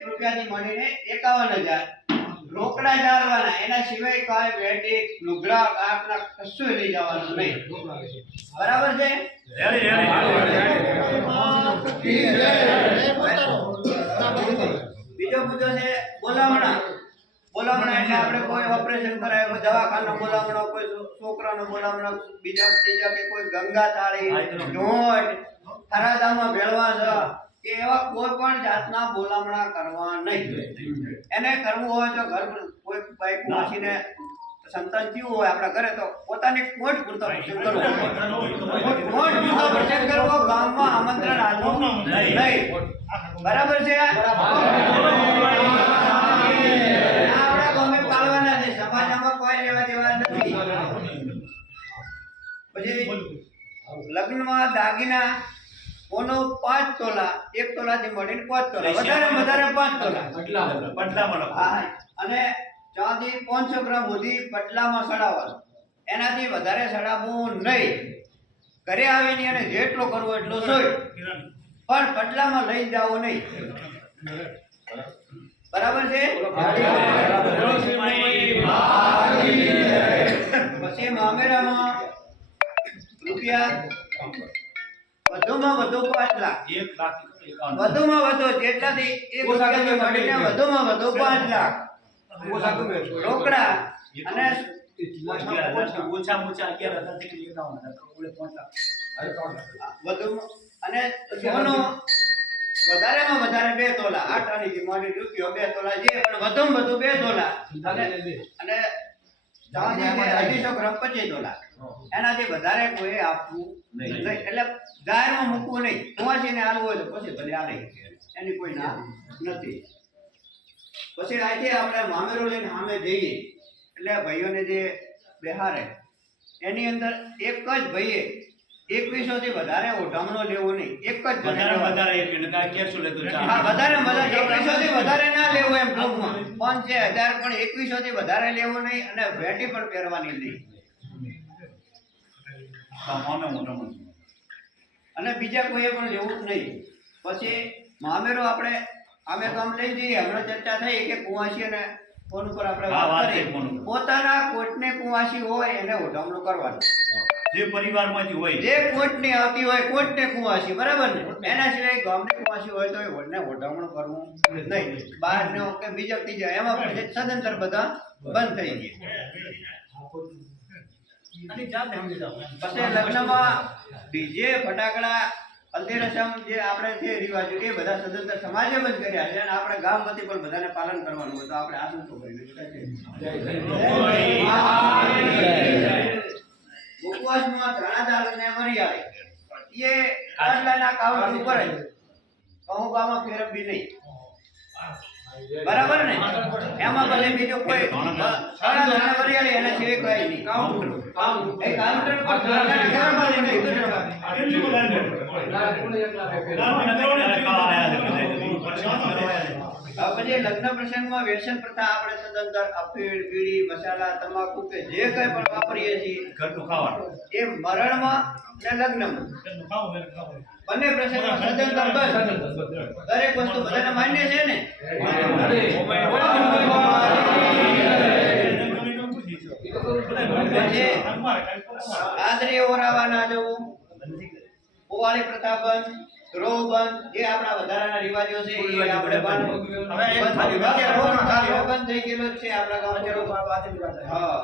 રૂપિયાથી મળીને 51,000 રોકડા ચાલવાના, એના સિવાય કાંઈ વેટી લુગડા કાકના કશું લઈ જવાનું નહીં. બરાબર છે? બીજો મુદ્દો છે બોલામણા. બોલામણા એટલે આપણે કોઈ ઓપરેશન કરાય, કોઈ દવાખાનો બોલામણો, કોઈ છોકરાનો બોલામણો, બીજા ત્રીજા કે કોઈ ગંગા તાળી, ઢોંઢ, થરાદામાં ભેળવા છે કે એવા કોઈ પણ જાતના બોલામણા કરવા નહીં. એને કરવું હોય તો ઘર કોઈ બાઈક વાંચીને સંતાન થયું હોય આપણા ઘરે તો પોતાની કોટ પૂરતો પ્રસંગ કરવો, કોટ પૂરતો પ્રસંગ કરવો, ગામમાં આમંત્રણ આપવું નહીં. બરાબર છે? આપણા ગામે પાળવાના છે, સમાજમાં કોઈ લેવા દેવા નથી. પછી લગ્નમાં દાગીના કોનો 5 તોલા, 1 તોલાથી મળીને 5 તોલા, વધારે 5 તોલા પટલામાં. હા, અને ચાંદી 500 ગ્રામ સુધી પટલામાં સડાવવાનું, એનાથી વધારે સડાવવું નહીં. ઘરે આવીને એને જેટલો કરવો એટલો સોય, પણ પટલામાં લઈ જાવો નહીં. બરાબર છે? પછી મામેરામાં રૂપિયા વધુમાં વધુ 5 લાખ, વધુમાં વધુ જેટલાથી 1 રૂપિયાથી મળીને વધુમાં વધુ 5 લાખ રોકડા, અને અને સોનું વધારેમાં વધારે 2 તોલા, 8 આની માંડી રૂપિયો 2 તોલા જે, પણ વધુમાં વધુ 2 તોલા, અને ચાંદી 250 ગ્રામ 25 તોલા. એનાથી વધારે કોઈ આપવું નહીં. એટલે જાહેરમાં મૂકવું નહીં. કુંવાસીને આલવું હોય તો પછી ભલે આલે, એની કોઈ ના નથી. પછી અહીંથી આપણે મામેરો લઈને સામે જઈએ એટલે ભાઈઓને જે બેહારે એની અંદર એક જ ભાઈએ 2100 થી વધારે ઓઢામણો લેવો નહીં. એક જ વધારે 2100 થી વધારે ના લેવો એમ ટૂંકમાં. 5,000 પણ 2100 થી વધારે લેવો નહીં, અને વેટી પણ પહેરવાની નહીં. અને બીજા કોઈએ પણ લેવું નહીં. પછી મામેરો આપણે આમે કામ લઈ જઈએ. હમણાં ચર્ચા થઈ કે કુંવાસી અને ફોન ઉપર આપણે વાત કરી, પોતાના કોટને કુંવાસી હોય એને ઓઢામણું કરવાનું. જે પરિવારમાંથી હોય, જે કોટની આવતી હોય કોટને કુંવાસી, બરાબર ને? એના સિવાય ગામની કુંવાસી હોય તો એને ઓઢામણું કરવું નહીં. બહારનો કે બીજા ત્રીજા એમાં પછી સદંતર બધા બંધ થઈ ગયા. પછી લગ્નમાં ડીજે ફટાકડા હલ્દી રસમ જે આપણે છે રિવાજો એ બધા સદંતર સમાજે બંધ કર્યા છે, અને આપણે ગામ વતી પણ બધાને પાલન કરવાનું હોય. તો આપણે આ શું કરીને ઉપવાસમાં ધણાદાર ને મર્યાદે એ આટલાના કાઉન્ટ ઉપર જ કહું ગામમાં ફેરવવી નહીં. બરાબર ને? એમાં ભલે બીજો કોઈ ધણાદાર મર્યાદે એના સિવાય કોઈ નહીં. કાઉન્ટર એ કાઉન્ટર પર ધણાદાર ફેરવવાની નહીં. પછી લગ્ન પ્રસંગમાં વ્યસન પ્રથા આપણે સદંતર અફીણ, બીડી, મસાલા, તમાકુ કે જે કંઈ પણ વાપરીએ છીએ ઘરનું ખાવાનું, એ મરણમાં અને લગ્નમાં બંને પ્રસંગમાં સદંતર બંધ. દરેક વસ્તુ બધાને માન્ય છે ને? પછી આદરી ઓરાવા ના જવું, કુવાળી પ્રથા બંધ, રોહ બંધ, જે આપણા વધારાના રિવાજો છે એ આપણે બંધ થઈ ગયેલો છે આપણા ગામમાં. હા,